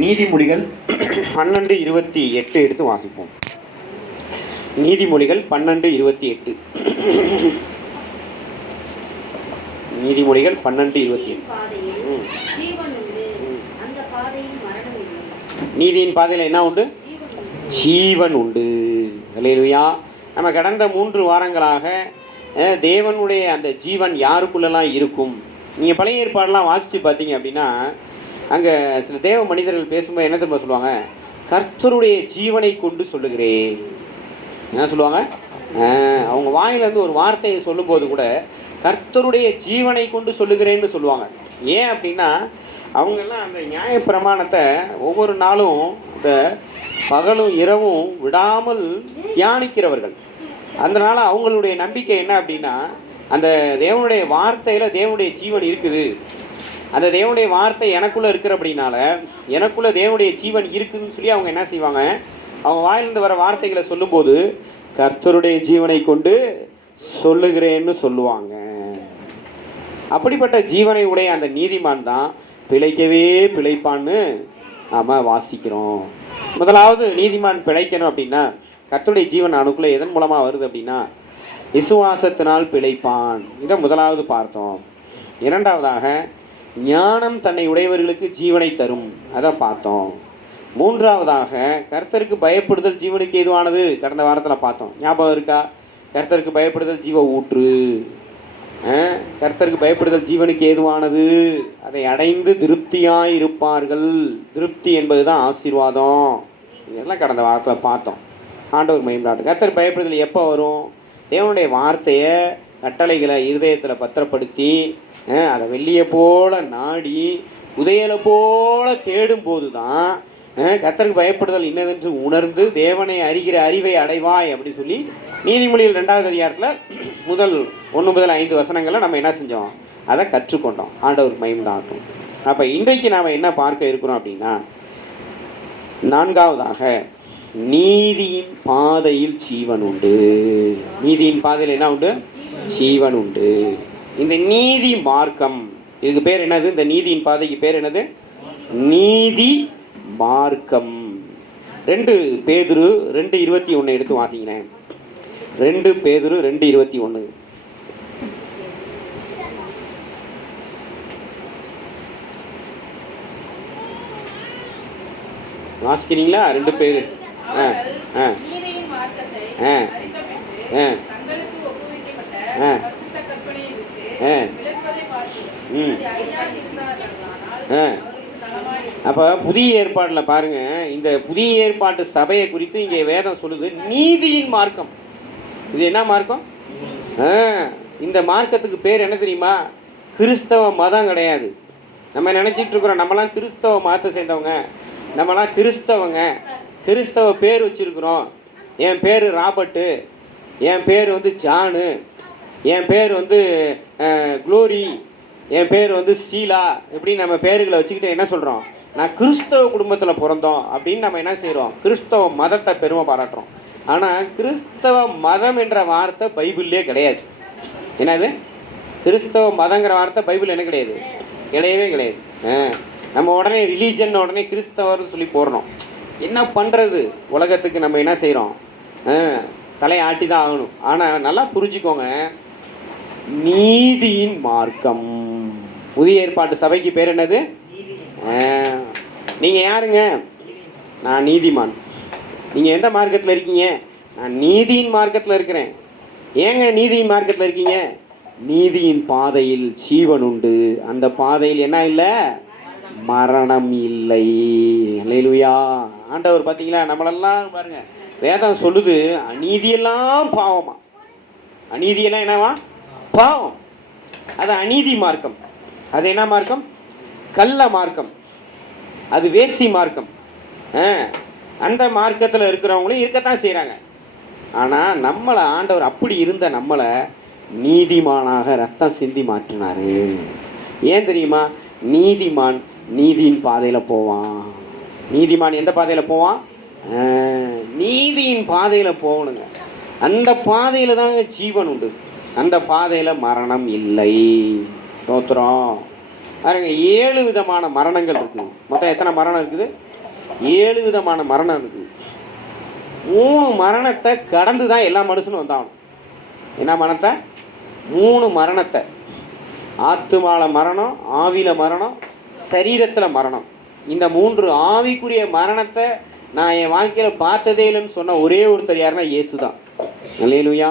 நீதிமொழிகள் 12:28 எடுத்து வாசிப்போம். நீதிமொழிகள் 12:28. நீதிமொழிகள் 12:28. நீதியின் பாதையில் என்ன உண்டு? ஜீவன் உண்டு. அல்லேலூயா. நம்ம கடந்த 3 வாரங்களாக தேவனுடைய அந்த ஜீவன் யாருக்குள்ளெல்லாம் இருக்கும். நீங்கள் பழைய ஏற்பாடெல்லாம் வாசித்து பார்த்தீங்க அப்படின்னா, அங்கே சில தேவ மனிதர்கள் பேசும்போது என்ன தெரியுமா சொல்லுவாங்க? கர்த்தருடைய ஜீவனை கொண்டு சொல்லுகிறேன். என்ன சொல்லுவாங்க? அவங்க வாயிலிருந்து ஒரு வார்த்தையை சொல்லும்போது கூட கர்த்தருடைய ஜீவனை கொண்டு சொல்லுகிறேன்னு சொல்லுவாங்க. ஏன் அப்படின்னா, அவங்கெல்லாம் அந்த நியாய பிரமாணத்தை ஒவ்வொரு நாளும் இந்த பகலும் இரவும் விடாமல் தியானிக்கிறவர்கள். அதனால் அவங்களுடைய நம்பிக்கை என்ன அப்படின்னா, அந்த தேவனுடைய வார்த்தையில் தேவனுடைய ஜீவன் இருக்குது, அந்த தேவனுடைய வார்த்தை எனக்குள்ளே இருக்கிற அப்படின்னால எனக்குள்ளே தேவனுடைய ஜீவன் இருக்குதுன்னு சொல்லி அவங்க என்ன செய்வாங்க? அவங்க வாயிலிருந்து வர வார்த்தைகளை சொல்லும்போது கர்த்தருடைய ஜீவனை கொண்டு சொல்லுகிறேன்னு சொல்லுவாங்க. அப்படிப்பட்ட ஜீவனை உடைய அந்த நீதிமான் தான் பிழைக்கவே பிழைப்பான்னு நாம் வாசிக்கிறோம். முதலாவது நீதிமான் பிழைக்கணும் அப்படின்னா கர்த்தருடைய ஜீவன் அணுக்குள்ளே எதன் மூலமாக வருது அப்படின்னா விசுவாசத்தினால் பிழைப்பான். இதை முதலாவது பார்த்தோம். இரண்டாவதாக ஞானம் தன்னை உடையவர்களுக்கு ஜீவனை தரும், அதை பார்த்தோம். மூன்றாவதாக கர்த்தருக்கு பயப்படுதல் ஜீவனுக்கு ஏதுவானது, கடந்த வாரத்தில் பார்த்தோம். ஞாபகம் இருக்கா? கர்த்தருக்கு பயப்படுதல் ஜீவ ஊற்று. கர்த்தருக்கு பயப்படுதல் ஜீவனுக்கு ஏதுவானது, அதை அடைந்து திருப்தியாய் இருப்பார்கள். திருப்தி என்பது தான் ஆசீர்வாதம். இதெல்லாம் கடந்த வாரத்தில் பார்த்தோம். ஆண்டவர் மகிமைப்படட்டும். கர்த்தருக்கு பயப்படுதல் எப்போ வரும்? தேவனுடைய வார்த்தையை கட்டளைகளை இருதயத்தில் பத்திரப்படுத்தி அதை வெள்ளியை போல நாடி உதயலை போல தேடும்போது தான் கர்த்தருக்கு பயப்படுதல் இன்னதென்று உணர்ந்து தேவனை அறிகிற அறிவை அடைவாய் அப்படி சொல்லி நீதிமொழிகள் 2வது அதிகாரத்தில் முதல் 1 முதல் 5 வசனங்களை நம்ம என்ன செஞ்சோம்? அதை கற்றுக்கொண்டோம். ஆண்டவர் மகிமைப்படட்டும். அப்போ இன்றைக்கு நாம் என்ன பார்க்க இருக்கிறோம் அப்படின்னா, நான்காவதாக நீதியின் பாதையில் ஜீவன் உண்டு. நீதியின் பாதையில் என்ன உண்டு? ஜீவன் உண்டு. இந்த நீதி மார்க்கம், இதுக்கு பேர் என்னது? இந்த நீதியின் பாதைக்கு பேர் என்னது? நீதி மார்க்கம். 2 பேதுரு 2:21 எடுத்து வாசிக்கிறேன். 2 பேதுரு 2:21. வாசிக்கிறீங்களா? 2 பேர் அப்ப புதிய ஏற்பாட்டில் பாருங்க, இந்த புதிய ஏற்பாட்டு சபையை குறித்து இங்கே வேதம் சொல்லுது நீதியின் மார்க்கம். இது என்ன மார்க்கம்? இந்த மார்க்கத்துக்கு பேர் என்ன தெரியுமா? கிறிஸ்தவ மதம் கிடையாது. நம்ம நினைச்சிட்டு இருக்கிறோம் நம்மலாம் கிறிஸ்தவ மதத்தை சேர்ந்தவங்க, நம்மலாம் கிறிஸ்தவங்க, கிறிஸ்தவ பேர் வச்சிருக்கிறோம். என் பேர் ராபர்ட்டு, என் பேர் ஜானு, என் பேர் குளோரி, என் பேர் ஷீலா, இப்படி நம்ம பேர்களை வச்சுக்கிட்டு என்ன சொல்கிறோம்? நான் கிறிஸ்தவ குடும்பத்தில் பிறந்தோம் அப்படின்னு நம்ம என்ன செய்கிறோம்? கிறிஸ்தவ மதத்தை பெருமை பாராட்டுறோம். ஆனால் கிறிஸ்தவ மதம் என்ற வார்த்தை பைபிள்லேயே கிடையாது. என்னது? கிறிஸ்தவ மதங்கிற வார்த்தை பைபிள் என்ன கிடையாது? கிடையவே கிடையாது. நம்ம உடனே ரிலீஜன் உடனே கிறிஸ்தவர்னு சொல்லி போடுறோம். என்ன பண்ணுறது? உலகத்துக்கு நம்ம என்ன செய்கிறோம்? தலையை ஆட்டி தான் ஆகணும். ஆனால் நல்லா புரிஞ்சுக்கோங்க, நீதியின் மார்க்கம். புதிய ஏற்பாட்டு சபைக்கு பேர் என்னது? நீங்கள் யாருங்க? நான் நீதிமான். நீங்கள் எந்த மார்க்கத்தில் இருக்கீங்க? நான் நீதியின் மார்க்கத்தில் இருக்கிறேன். ஏங்க நீதியின் மார்க்கத்தில் இருக்கீங்க? நீதியின் பாதையில் ஜீவன் உண்டு. அந்த பாதையில் என்ன இல்லை? மரணம் இல்லை. அல்லேலூயா. ஆண்டவர் பார்த்தீங்களா, நம்மளெல்லாம் பாருங்க, வேதம் சொல்லுது அநீதியெல்லாம் பாவமா. அநீதியெல்லாம் என்னவா? பாவம். அது அநீதி மார்க்கம். அது என்ன மார்க்கம்? கள்ள மார்க்கம். அது வேசி மார்க்கம். அந்த மார்க்கத்தில் இருக்கிறவங்களும் இருக்கத்தான் செய்கிறாங்க. ஆனால் நம்மளை ஆண்டவர் அப்படி இருந்த நம்மளை நீதிமானாக ரத்தம் சிந்தி மாற்றினாரு. ஏன் தெரியுமா? நீதிமான் நீதியின் பாதையில் போவான். நீதிமான் எந்த பாதையில் போவான்? நீதியின் பாதையில் போகணுங்க. அந்த பாதையில் தாங்க ஜீவன் உண்டு. அந்த பாதையில் மரணம் இல்லை. ஸ்தோத்திரம். பாருங்க 7 விதமான மரணங்கள் இருக்குது. மொத்தம் எத்தனை மரணம் இருக்குது? 7 விதமான மரணம் இருக்குது. 3 மரணத்தை கடந்து தான் எல்லா மனுஷனும் வந்தாகணும். என்ன மரணத்தை? 3 மரணத்தை. ஆத்துமால மரணம், ஆவியில மரணம், சரீரத்தில் மரணம். இந்த 3 ஆவிக்குரிய மரணத்தை நான் என் வாழ்க்கையில் பார்த்ததே இல்லைன்னு சொன்ன ஒரே ஒருத்தர் யாருன்னா இயேசு தான். அல்லேலூயா.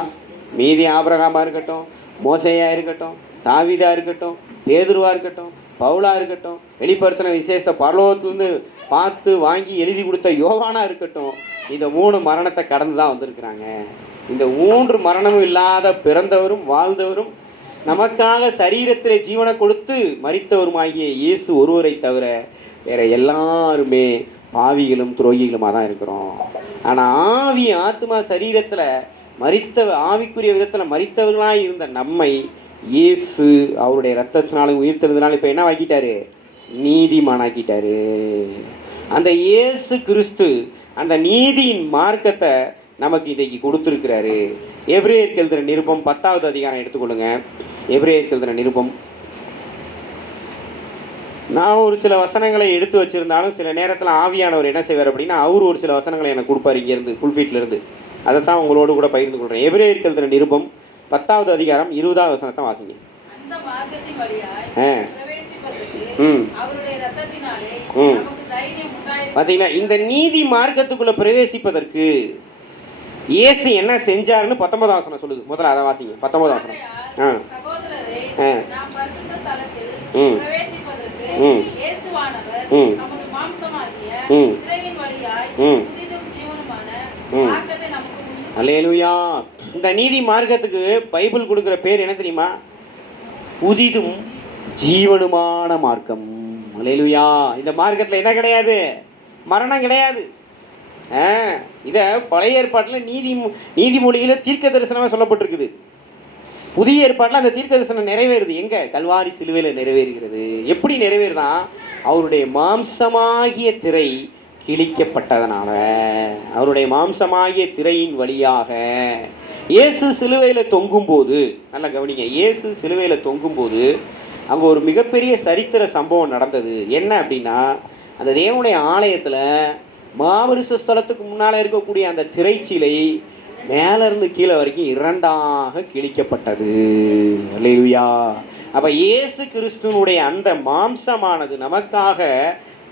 மீதி ஆபிரகாமா இருக்கட்டும், மோசையா இருக்கட்டும், தாவீதா இருக்கட்டும், பேதுருவா இருக்கட்டும், பவுலா இருக்கட்டும், வெளிப்படுத்தின விசேஷத்தை பரலோகத்திலிருந்து பார்த்து வாங்கி எழுதி கொடுத்த யோவானா இருக்கட்டும், இந்த 3 மரணத்தை கடந்து தான் வந்திருக்கிறாங்க. இந்த 3 மரணமும் இல்லாத பிறந்தவரும் வாழ்ந்தவரும் நமக்காக சரீரத்தில் ஜீவனை கொடுத்து மரித்தவருமாகிய இயேசு ஒருவரை தவிர வேற எல்லாருமே பாவிகளும் துரோகிகளுமாக தான் இருக்கிறோம். ஆனால் ஆவி ஆத்மா சரீரத்தில் ஆவிக்குரிய விதத்தில் மரித்தவர்களாக இருந்த நம்மை இயேசு அவருடைய ரத்தத்தினாலும் உயிர்த்தெழுந்தனாலும் இப்போ என்ன ஆக்கிட்டாரு? நீதிமானாக்கிட்டாரு. அந்த இயேசு கிறிஸ்து அந்த நீதியின் மார்க்கத்தை நமக்கு இன்றைக்கு கொடுத்துருக்கிறாரு. எபிரேயருக்கு எழுதுகிற நிருபம் 10வது அதிகாரம் எடுத்துக்கொள்ளுங்க. எபிரேயருக்கு எழுதுகிற நிருபம். நான் ஒரு சில வசனங்களை எடுத்து வச்சுருந்தாலும் சில நேரத்தில் ஆவியானவர் என்ன செய்வார் அப்படின்னா அவர் ஒரு சில வசனங்களை எனக்கு கொடுப்பார் இங்கேருந்து புல்பீட்லேருந்து. அதை தான் உங்களோடு கூட பகிர்ந்து கொள்கிறேன். எபிரேயருக்கு எழுதுகிற நிருபம் 10வது அதிகாரம் 20வது வசனத்தை வாசிங்க. பார்த்தீங்களா? இந்த நீதி மார்க்கத்துக்குள்ள பிரவேசிப்பதற்கு இயேசு என்ன செஞ்சாருன்னு 19வது வசனம் சொல்லுது. முதல்ல அதை வாசிங்க. 19வது வசனம். அல்லேலூயா. இந்த நீதி மார்க்கத்துக்கு பைபிள் கொடுக்கிற பேர் என்ன தெரியுமா? புதிதும் ஜீவனுமான மார்க்கம். அல்லேலூயா. இந்த மார்க்கத்தில் என்ன கிடையாது? மரணம் கிடையாது. இதை பழைய ஏற்பாட்டில் நீதிமொழியில் தீர்க்க தரிசனமாக சொல்லப்பட்டிருக்குது. புதிய ஏற்பாட்டில் அந்த தீர்க்க தரிசனம் நிறைவேறுது. எங்க? கல்வாரி சிலுவையில் நிறைவேறுகிறது. எப்படி நிறைவேறுதான்? அவருடைய மாம்சமாகிய திரை கிழிக்கப்பட்டதனால, அவருடைய மாம்சமாகிய திரையின் வழியாக இயேசு சிலுவையில் தொங்கும் போது, நல்லா கவனிங்க, இயேசு சிலுவையில் தொங்கும் போது அங்கே ஒரு மிகப்பெரிய சரித்திர சம்பவம் நடந்தது. என்ன அப்படின்னா, அந்த தேவனுடைய ஆலயத்தில் மாபரிச ஸ்தலத்துக்கு முன்னால் இருக்கக்கூடிய அந்த திரைச்சீலை மேலிருந்து கீழே வரைக்கும் 2ஆக கிழிக்கப்பட்டது. அல்லேலூயா. அப்ப இயேசு கிறிஸ்துவனுடைய அந்த மாம்சமானது நமக்காக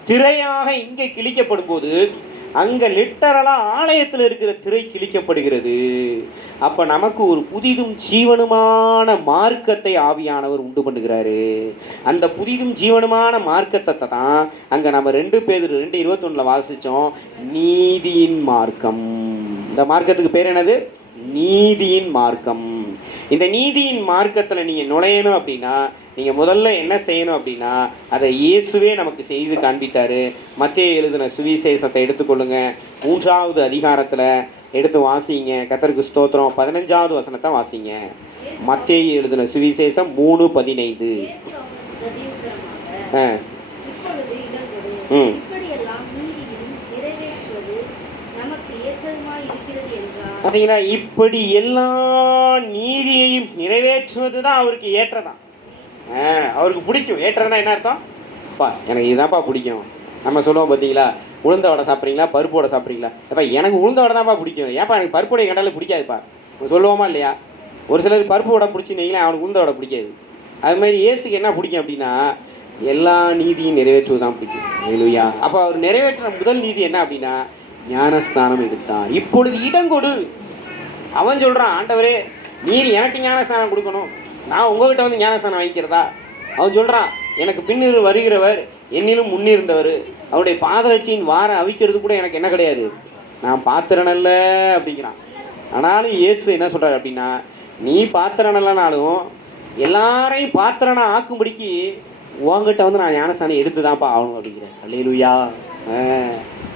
திரையாக இங்கே கிழிக்கப்படும் போது அங்க லிட்டரலா ஆலயத்தில் இருக்கிற திரை கிழிக்கப்படுகிறது. அப்ப நமக்கு ஒரு புதிதும் ஜீவனுமான மார்க்கத்தை ஆவியானவர் உண்டு பண்ணுகிறாரு. அந்த புதிதும் ஜீவனுமான மார்க்கத்தை தான் அங்க நம்ம 2 பேதுரு 2:21 வாசிச்சோம். நீதியின் மார்க்கம். இந்த மார்க்கத்துக்கு பேர் என்னது? நீதியின் மார்க்கம். இந்த நீதியின் மார்க்கத்தில் நீங்கள் நுழையணும் அப்படின்னா நீங்கள் முதல்ல என்ன செய்யணும் அப்படின்னா அதை இயேசுவே நமக்கு செய்து காண்பித்தார். மத்தேயு எழுதின சுவிசேஷத்தை எடுத்துக்கொள்ளுங்க. 3வது அதிகாரத்தில் எடுத்து வாசிங்க. கர்த்தருக்கு ஸ்தோத்திரம். 15வது வசனத்தை வாசிங்க. மத்தேயு எழுதின சுவிசேஷம் 3:15. பார்த்தீங்கன்னா, இப்படி எல்லா நீதியையும் நிறைவேற்றுவது தான் அவருக்கு ஏற்றதான். அவருக்கு பிடிக்கும். ஏற்றதுனா என்ன அர்த்தம்? எனக்கு இதுதான்ப்பா பிடிக்கும். நம்ம சொல்லுவோம் பார்த்தீங்களா, உளுந்த வடை சாப்பிட்றீங்களா, பருப்பு வடை சாப்பிட்றீங்களா? அப்போ எனக்கு உளுந்த வடை தான்ப்பா பிடிக்கும். ஏன்ப்பா எனக்கு பருப்பு வடை கண்டாலே பிடிக்காதுப்பா சொல்லுவோமா இல்லையா? ஒரு சிலருக்கு பருப்பு வடை பிடிச்சிருந்தீங்களா, அவனுக்கு உளுந்த வடை பிடிக்காது. அது மாதிரி இயேசுக்கு என்ன பிடிக்கும் அப்படின்னா எல்லா நீதியும் நிறைவேற்றுவது தான் பிடிக்கும். இல்லையா? அப்போ அவர் நிறைவேற்ற முதல் நீதி என்ன அப்படின்னா ஞானஸ்தானம் எடுத்தார். இப்பொழுது இடங்கொடு. அவன் சொல்கிறான், ஆண்டவரே நீர் எனக்கு ஞானஸ்தானம் கொடுக்கணும், நான் உங்ககிட்ட வந்து ஞானஸ்தானம் வைக்கிறதா? அவன் சொல்கிறான், எனக்கு பின்னிரு வருகிறவர் என்னிலும் முன்னிருந்தவர், அவருடைய பாதரட்சியின் வார அவிக்கிறது கூட எனக்கு என்ன கிடையாது, நான் பாத்திரனல்ல அப்படிங்கிறான். ஆனாலும் இயேசு என்ன சொல்கிறார் அப்படின்னா, நீ பாத்திரனல்லனாலும் எல்லாரையும் பாத்திரனா ஆக்கும்படிக்கு உங்ககிட்ட வந்து நான் ஞானஸ்தானம் எடுத்து தான்ப்பா ஆகணும் அப்படிங்கிறேன். அல்லேலூயா.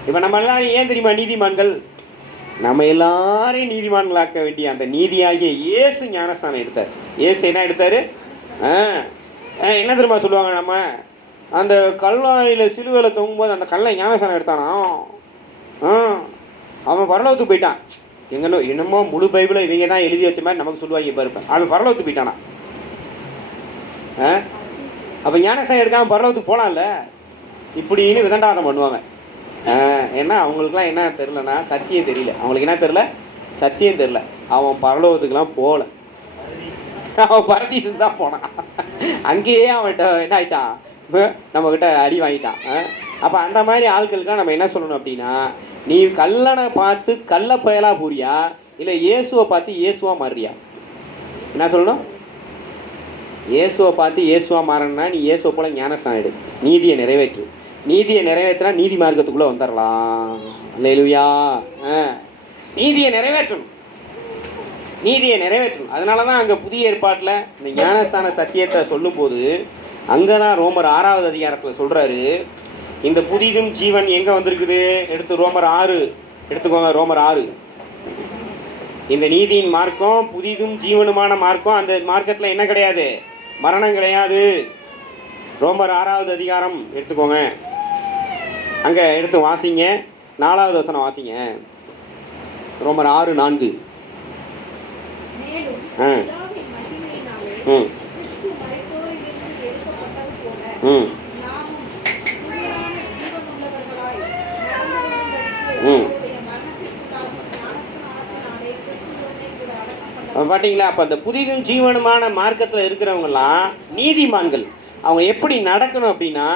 இப்போ நம்ம எல்லாரும் ஏன் தெரியுமா நீதிமான்கள்? நம்ம எல்லாரையும் நீதிமான்களாக்க வேண்டிய அந்த நீதியாகிய இயேசு ஞானஸ்தானம் எடுத்தார். இயேசு என்ன எடுத்தார்? என்ன தெரியுமா சொல்லுவாங்க, நம்ம அந்த கல்வாரியில் சிலுவையில் தொங்கும்போது அந்த கல்லை ஞானஸ்தானம் எடுத்தானா, அவன் பரலோகத்துக்கு போயிட்டான். எங்கன்னோ என்னமோ முழு பைபிளை இவங்க தான் எழுதி வச்ச மாதிரி நமக்கு சொல்லுவாங்க. இப்போ இருப்பேன் அவன் பரலோகத்துக்கு போயிட்டானா? அப்போ ஞானஸ்தானம் எடுக்காமல் பரலோகத்துக்கு போகலாம்ல இப்படின்னு விதண்டாவாதம் பண்ணுவாங்க. ஏன்னா அவங்களுக்குலாம் என்ன தெரிலனா சத்தியம் தெரியல. அவங்களுக்கு என்ன தெரில? சத்தியம் தெரில. அவன் பரலோகத்துக்குலாம் போகல, அவன் பரதீசுக்கு தான் போனான். அங்கேயே அவன்கிட்ட என்ன ஆகிட்டான், நம்மக்கிட்ட அடி வாங்கிட்டான். அப்போ அந்த மாதிரி ஆட்களுக்கெலாம் நம்ம என்ன சொல்லணும் அப்படின்னா, நீ கல்லனை பார்த்து கள்ள பயலாக போறியா இல்லை இயேசுவை பார்த்து இயேசுவாக மாறுறியா? என்ன சொல்லணும்? இயேசுவை பார்த்து இயேசுவாக மாறணும்னா நீ இயேசுவை போல ஞானஸ்தானம் எடு, நீதியை நிறைவேற்று. நீதியை நிறைவேற்றினா நீதி மார்க்கத்துக்குள்ளே வந்துடலாம். அல்லேலூயா. நீதியை நிறைவேற்றணும், நீதியை நிறைவேற்றணும். அதனால தான் அங்கே புதிய ஏற்பாட்டில் இந்த ஞானஸ்தான சத்தியத்தை சொல்லும்போது அங்கே தான் ரோமர் 6வது அதிகாரத்தில் சொல்கிறாரு, இந்த புதிதும் ஜீவன் எங்கே வந்திருக்குது? எடுத்து ரோமர் 6 எடுத்துக்கோங்க. ரோமர் 6. இந்த நீதியின் மார்க்கம் புதிதும் ஜீவனுமான மார்க்கம். அந்த மார்க்கத்தில் என்ன கிடையாது? மரணம் கிடையாது. ரோமர் 6வது அதிகாரம் எடுத்துக்கோங்க. அங்கே எடுத்து வாசிங்க. 4வது வசனம் வாசிங்க. ரோமர் 6:4. பார்த்தீங்களா? அப்போ அந்த புதிதும் ஜீவனுமான மார்க்கத்தில் இருக்கிறவங்கலாம் நீதிமான்கள். அவங்க எப்படி நடக்கணும் அப்படின்னா,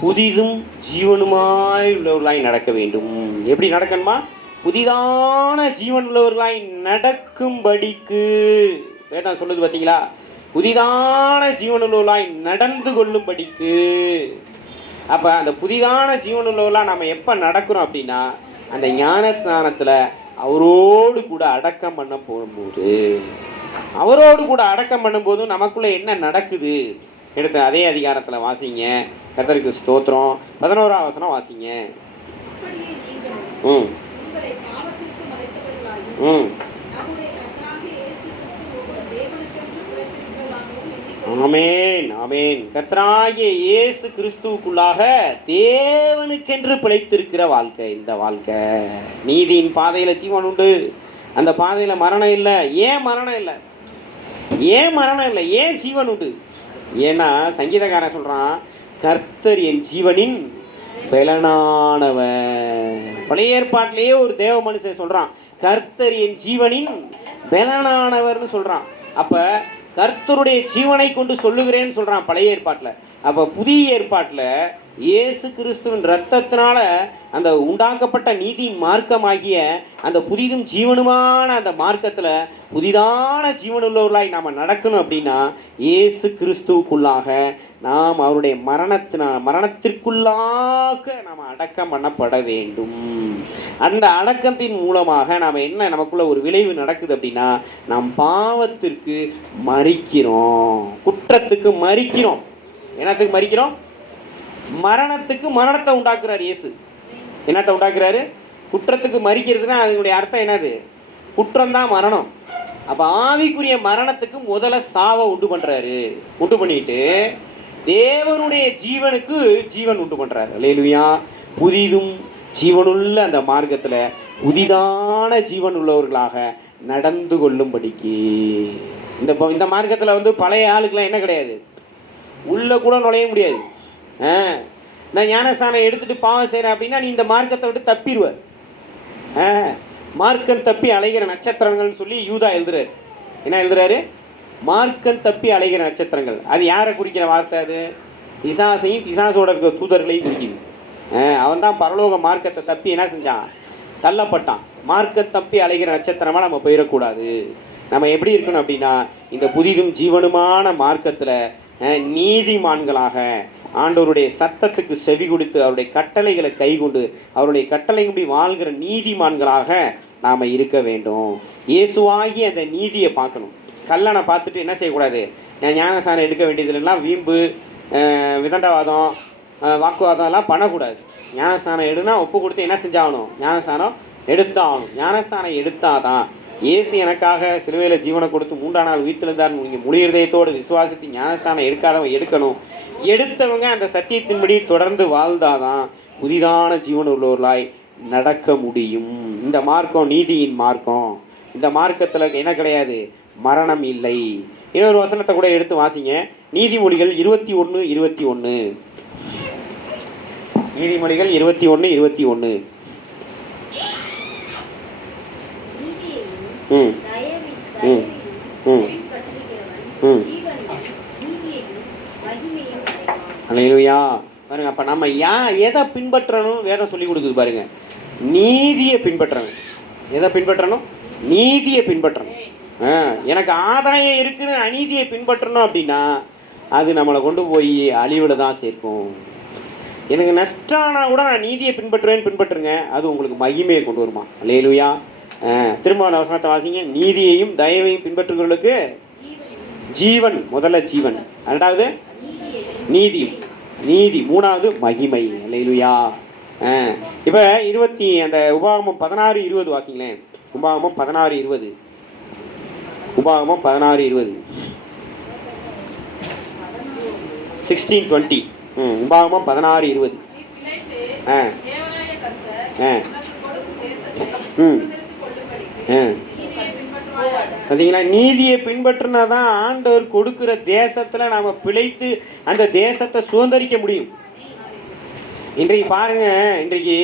புதிதும் ஜீவனுமாய் உள்ளவர்களாய் நடக்க வேண்டும். எப்படி நடக்கணுமா? புதிதான ஜீவன் உள்ளவர்களாய் நடக்கும்படிக்கு வேண்டாம் சொல்லுது. பார்த்தீங்களா? புதிதான ஜீவன் உள்ளவர்களாய் நடந்து கொள்ளும்படிக்கு. அப்போ அந்த புதிதான ஜீவன் உள்ளவர்களாக நம்ம எப்போ நடக்கிறோம் அப்படின்னா, அந்த ஞானஸ்நானத்தில் அவரோடு கூட அடக்கம் பண்ண போகும்போது, அவரோடு கூட அடக்கம் பண்ணும்போது நமக்குள்ளே என்ன நடக்குது? எடுத்து அதே அதிகாரத்தில் வாசிங்க. கர்த்தருக்கு ஸ்தோத்திரம். 11வது வசனம் வாசிங்க. ஆமென், ஆமென். கர்த்தராகிய இயேசு கிறிஸ்துவுக்குள்ளாக தேவனுக்கென்று பிழைத்திருக்கிற வாழ்க்கை இந்த வாழ்க்கை. நீதியின் பாதையில் ஜீவன் உண்டு. அந்த பாதையில் மரணம் இல்லை. ஏன் மரணம் இல்லை? ஏன் மரணம் இல்லை? ஏன் ஜீவன் உண்டு? ஏன்னா சங்கீதக்காரன் சொல்கிறான், கர்த்தர் என் ஜீவனின் பலனானவர். பழைய ஏற்பாட்டிலேயே ஒரு தேவ மனுஷன் சொல்கிறான், கர்த்தர் என் ஜீவனின் பலனானவர்னு சொல்கிறான். அப்போ கர்த்தருடைய ஜீவனை கொண்டு சொல்லுகிறேன்னு சொல்கிறான் பழைய ஏற்பாட்டில். அப்போ புதிய ஏற்பாட்டில் இயேசு கிறிஸ்துவின் இரத்தத்தினால அந்த உண்டாக்கப்பட்ட நீதியின் மார்க்கமாகிய அந்த புதிதும் ஜீவனுமான அந்த மார்க்கத்தில் புதிதான ஜீவனுள்ளவர்களாய் நாம் நடக்கணும் அப்படின்னா, இயேசு கிறிஸ்துவுக்குள்ளாக நாம் அவருடைய மரணத்திற்குள்ளாக நாம் அடக்கம் பண்ணப்பட வேண்டும். அந்த அடக்கத்தின் மூலமாக நாம் என்ன நமக்குள்ள ஒரு விளைவு நடக்குது அப்படின்னா, நாம் பாவத்திற்கு மரிக்கிறோம், குற்றத்துக்கு மரிக்கிறோம். என்னத்துக்கு மரிக்கிறோம்? மரணத்துக்கு மரணத்தை உண்டாக்குறாரு இயேசு. என்னத்தை உண்டாக்குறாரு? குற்றத்துக்கு மரிக்கிறதுனா அதனுடைய அர்த்தம் என்னது? குற்றம்தான் மரணம். அப்போ ஆவிக்குரிய மரணத்துக்கு முதல்ல சாவை உண்டு பண்ணுறாரு. உண்டு பண்ணிட்டு தேவனுடைய ஜீவனுக்கு ஜீவன் உண்டு பண்ணுறாரு. அல்லேலூயா. புதிதும் ஜீவனுள்ள அந்த மார்க்கத்தில் புதிதான ஜீவன் உள்ளவர்களாக நடந்து கொள்ளும்படிக்கு. இந்த மார்க்கத்தில் பழைய ஆளுக்கெல்லாம் என்ன கிடையாது, உள்ளே கூட நுழைய முடியாது. நான் ஞானஸ்தானம் எடுத்துட்டு பாவம் செய்கிறேன் அப்படின்னா நீ இந்த மார்க்கத்தை விட்டு தப்பிடுவ. மார்க்கம் தப்பி அலைகிற நட்சத்திரங்கள்னு சொல்லி யூதா எழுதுறாரு. என்ன எழுதுறாரு? மார்க்கம் தப்பி அலைகிற நட்சத்திரங்கள். அது யாரை குறிக்கிற வார்த்தை? அது பிசாசையும் பிசாசோட இருக்கிற தூதர்களையும் குறிக்குது. அவன் தான் பரலோக மார்க்கத்தை தப்பி என்ன செஞ்சான்? தள்ளப்பட்டான். மார்க்கம் தப்பி அலைகிற நட்சத்திரமாக நம்ம போயிடக்கூடாது. நம்ம எப்படி இருக்கணும் அப்படின்னா, இந்த புதிதும் ஜீவனுமான மார்க்கத்தில் நீதிமான்களாக ஆண்டவருடைய சத்தத்துக்கு செவி கொடுத்து அவருடைய கட்டளைகளை கைகொண்டு அவருடைய கட்டளைப்படி வாழ்கிற நீதிமான்களாக நாம் இருக்க வேண்டும். இயேசுவாகி அந்த நீதியை பார்க்கணும். கல்லனை பார்த்துட்டு என்ன செய்யக்கூடாது? ஞானஸ்தானம் எடுக்க வேண்டியதுலாம் வீம்பு, விதண்டவாதம், வாக்குவாதம் எல்லாம் பண்ணக்கூடாது. ஞானஸ்தானம் எடுனா ஒப்பு கொடுத்து என்ன செஞ்சாகணும்? ஞானஸ்தானம் எடுத்தாகணும். ஞானஸ்தானம் எடுத்தாதான் இயேசு எனக்காக சிலுவையில் ஜீவனை கொடுத்து 3ஆம் நாள் உயிர்த்தெழுந்தார் நீங்கள் முழு இதயத்தோடு விசுவாசித்து ஞானஸ்தானம் எடுக்காதவங்க எடுக்கணும். எடுத்தவங்க அந்த சத்தியத்தின்படி தொடர்ந்து வாழ்ந்தாதான் புதிதான ஜீவன் உள்ளவர்களாய் நடக்க முடியும். இந்த மார்க்கம் நீதியின் மார்க்கம். இந்த மார்க்கத்தில் என்ன கிடையாது? மரணம் இல்லை. இன்னொரு வசனத்தை கூட எடுத்து வாசிங்க. நீதிமொழிகள் 21:21. நீதிமொழிகள் 21:21. ம் ம் ம் ம் அல்லேலூயா. பாருங்க, அப்போ நம்ம எதை பின்பற்றணும் வேதம் சொல்லி கொடுக்குது பாருங்க. நீதியை பின்பற்றணும். எதை பின்பற்றணும்? நீதியை பின்பற்றணும். எனக்கு ஆதாயம் இருக்குன்னு அநீதியை பின்பற்றணும் அப்படின்னா அது நம்மளை கொண்டு போய் அழிவில் தான் சேர்க்கும். எனக்கு நஷ்டம்னா கூட நான் நீதியை பின்பற்றுங்க, அது உங்களுக்கு மகிமையை கொண்டு வருமா? அல்லேலூயா. திரும்ப வசனத்தை வாசிங்க. நீதியையும் தயவையும் பின்பற்றுகிறவர்களுக்கு ஜீவன். முதல்ல ஜீவன், ரெண்டாவது நீதி, மூணாவது மகிமை. அல்லேலூயா. இப்போ அந்த உபாகமம் 16:20 வாசிங்களேன். உபாகமம் 16:20. உபாகமம் 16:20. 16:20. உபாகமம் 16:20. பார்த்தீங்களா? நீதியை பின்பற்றினா தான் ஆண்டவர் கொடுக்குற தேசத்தில் நாம் பிழைத்து அந்த தேசத்தை சுதந்திரிக்க முடியும். இன்றைக்கு பாருங்க, இன்றைக்கு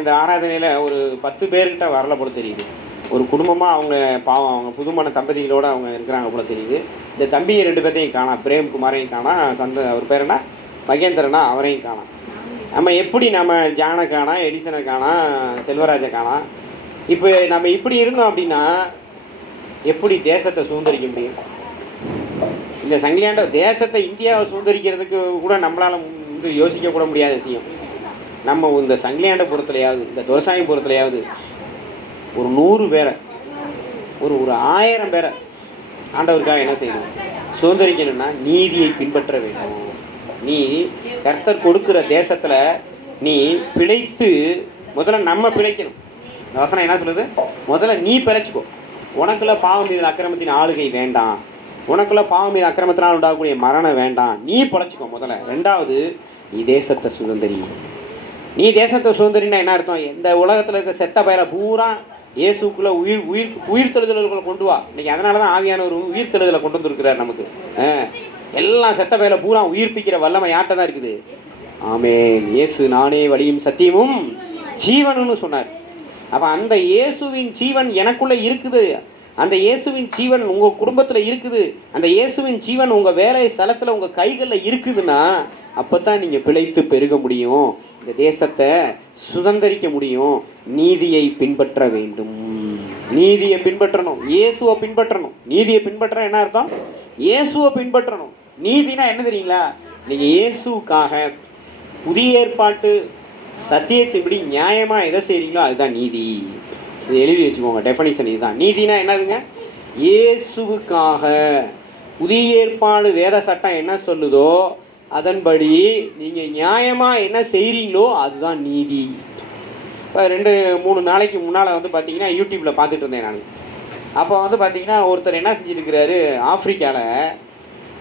இந்த ஆராதனையில் ஒரு 10 பேர்கிட்ட வரல போல தெரியுது. ஒரு குடும்பமாக அவங்க பாவம், அவங்க புதுமண தம்பதிகளோடு அவங்க இருக்கிறாங்க போல தெரியுது. இந்த தம்பியை 2 பேர்த்தையும் காணாம். பிரேம்குமாரையும் காணாம், அவர் பேர் என்ன, மகேந்திரனா, அவரையும் காணாம். நம்ம எப்படி நம்ம ஜானை காணாம், எடிசனை காணாம், செல்வராஜை காணாம். இப்போ நம்ம இப்படி இருந்தோம் அப்படின்னா எப்படி தேசத்தை சுதந்திரிக்க முடியும்? இந்த சங்கிலியாண்ட தேசத்தை, இந்தியாவை சுதந்திரிக்கிறதுக்கு கூட நம்மளால் யோசிக்க கூட முடியாத விஷயம். நம்ம இந்த சங்கிலியாண்ட புறத்துலையாவது, இந்த விவசாயபுரத்துலையாவது ஒரு 100 பேரை, ஒரு 1000 பேரை ஆண்டவருக்காக என்ன செய்யணும்? சுதந்திரிக்கணும்னா நீதியை பின்பற்ற வேண்டும். நீ கர்த்தர் கொடுக்குற தேசத்தில் நீ பிழைத்து முதல்ல நம்ம பிழைக்கணும். இந்த வசனம் என்ன சொல்லுது? முதல்ல நீ பிழைச்சிக்கோ. உனக்குள்ள பாவம் மீது அக்கிரமத்தின் ஆளுகை வேண்டாம். உனக்குள்ள பாவம் மீது அக்கிரமத்தினால் உண்டாகக்கூடிய மரணம் வேண்டாம். நீ பிழைச்சிக்கோ முதல்ல. ரெண்டாவது, நீ தேசத்தை சுதந்திரி. நீ தேசத்தை சுதந்திரின்னா என்ன அர்த்தம்? இந்த உலகத்தில் இருக்க செத்த பயிரை பூரா இயேசுக்குள்ளே உயிர்த்தெழுதல்களை கொண்டு வா. இன்னைக்கு அதனால தான் ஆவியானவர் உயிர்த்தெழுதலை கொண்டு வந்துருக்கிறார் நமக்கு. எல்லாம் செத்த பயிரை பூரா உயிர்ப்பிக்கிற வல்லமை யார்கிட்ட தான் இருக்குது? ஆமென். இயேசு நானே வழியும் சத்தியமும் ஜீவனுன்னு சொன்னார். அப்போ அந்த இயேசுவின் ஜீவன் எனக்குள்ளே இருக்குது. அந்த இயேசுவின் ஜீவன் உங்கள் குடும்பத்தில் இருக்குது. அந்த இயேசுவின் ஜீவன் உங்கள் வேலை ஸ்தலத்தில் உங்கள் கைகளில் இருக்குதுன்னா அப்போ தான் நீங்கள் பிழைத்து பெருக முடியும். இந்த தேசத்தை சுதந்திரிக்க முடியும். நீதியை பின்பற்ற வேண்டும். நீதியை பின்பற்றணும். இயேசுவை பின்பற்றணும். நீதியை பின்பற்ற என்ன அர்த்தம்? இயேசுவை பின்பற்றணும். நீதினா என்ன தெரியுங்களா? நீங்கள் இயேசுக்காக புதிய ஏற்பாட்டு சத்தியத்தை இப்படி நியாயமாக எதை செய்கிறீங்களோ அதுதான் நீதி. இது எழுதி வச்சுக்கோங்க. டெஃபனிஷன் இதுதான். நீதினா என்னதுங்க? இயேசுவுக்காக புதிய ஏற்பாடு வேத சட்டம் என்ன சொல்லுதோ அதன்படி நீங்கள் நியாயமாக என்ன செய்கிறீங்களோ அதுதான் நீதி. இப்போ 2-3 நாளைக்கு முன்னால் பார்த்தீங்கன்னா யூடியூப்பில் பார்த்துட்டு இருந்தேன் நான். அப்போ பார்த்தீங்கன்னா ஒருத்தர் என்ன செஞ்சுருக்கிறாரு, ஆப்பிரிக்காவில்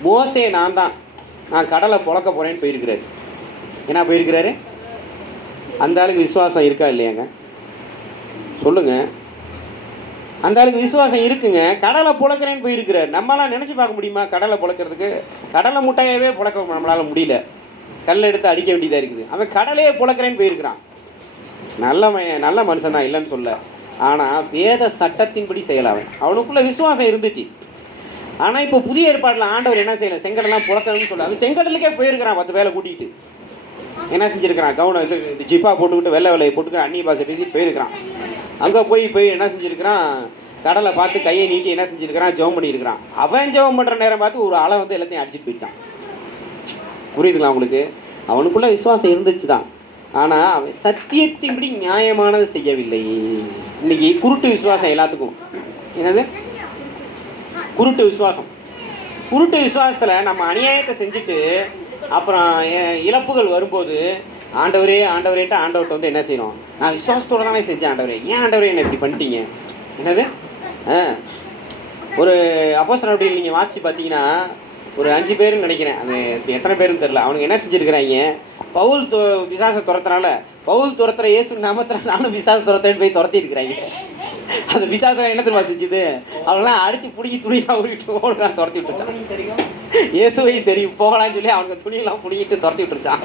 மோசே நான் கடலை புழக்க போகிறேன்னு போயிருக்கிறாரு. என்ன போயிருக்கிறாரு? அந்த ஆளுக்கு விசுவாசம் இருக்கா இல்லையாங்க? சொல்லுங்கள். அந்த ஆளுக்கு விசுவாசம் இருக்குங்க. கடலை புழக்கிறேன்னு போயிருக்கிறார். நம்மளாம் நினச்சி பார்க்க முடியுமா கடலை புழக்கிறதுக்கு? கடலை முட்டையவே புழக்க நம்மளால் முடியல. கல்லை எடுத்து அடிக்க வேண்டியதாக இருக்குது. அவன் கடலையே புழக்கிறேன்னு போயிருக்கிறான். நல்ல மனுஷன் தான், இல்லைன்னு சொல்ல. ஆனால் வேத சட்டத்தின்படி செய்யலாம். அவனுக்குள்ள விசுவாசம் இருந்துச்சு. ஆனால் இப்போ புதிய ஏற்பாட்டில் ஆண்டவர் என்ன செய்யலை, செங்கடெல்லாம் புழக்கணும்னு சொல்ல. அவன் செங்கடலுக்கே போயிருக்கிறான் 10 வேலை கூட்டிகிட்டு. என்ன செஞ்சுருக்கிறான்? கவுனம் இது ஜிப்பா போட்டுக்கிட்டு வெள்ளை வெள்ளையை போட்டுக்கிட்டு அந்நிய பாசை பேசிட்டு போயிருக்கிறான். அங்கே போய் என்ன செஞ்சுருக்கிறான்? கடலை பார்த்து கையை நீட்டி என்ன செஞ்சுருக்கிறான்? ஜெபம் பண்ணியிருக்கிறான். அவன் ஜெபம் பண்ணுற நேரம் பார்த்து ஒரு ஆளை எல்லாத்தையும் அடிச்சுட்டு போயிட்டான். புரியுதுங்களா உங்களுக்கு? அவனுக்குள்ள விசுவாசம் இருந்துச்சு தான். ஆனால் அவன் சத்தியத்தின்படி நியாயமானது செய்யவில்லை. இன்னைக்கு குருட்டு விசுவாசம் எல்லாத்துக்கும். என்னது குருட்டு விசுவாசம்? குருட்டு விசுவாசத்தில் நம்ம அநியாயத்தை செஞ்சுட்டு அப்புறம் இழப்புகள் வரும்போது ஆண்டவரேன்ட்டு ஆண்டவர்கிட்ட என்ன செய்யணும்? நான் விசுவாசத்தோடு தானே செஞ்சேன் ஆண்டவரே, ஏன் ஆண்டவரே என்ன இப்படி பண்ணிட்டீங்க? என்னது ஒரு அப்போஸ்தலர் அப்படி நீங்கள் வாசித்து பார்த்தீங்கன்னா ஒரு 5 பேருன்னு நினைக்கிறேன், அது எத்தனை பேருன்னு தெரில. அவனுக்கு என்ன செஞ்சுருக்கிறாங்க? பவுல் விசாச துரத்துறனால பவுல் துரத்துற இயேசு நாமத்தில் நானும் விசாச துரத்தேன்னு போய் துரத்தி இருக்கிறாங்க. அந்த பிசாசம் என்ன தெரியுமா செஞ்சுது? அவங்களாம் அடிச்சு பிடிக்கி துணியெல்லாம் உருவிட்டு ஓடுறான், துரத்தி விட்டுருச்சான். தெரியும், இயேசுவை தெரியும் போகலான்னு சொல்லி அவங்க துணியெல்லாம் பிடிக்கிட்டு துரத்தி விட்டுருச்சான்.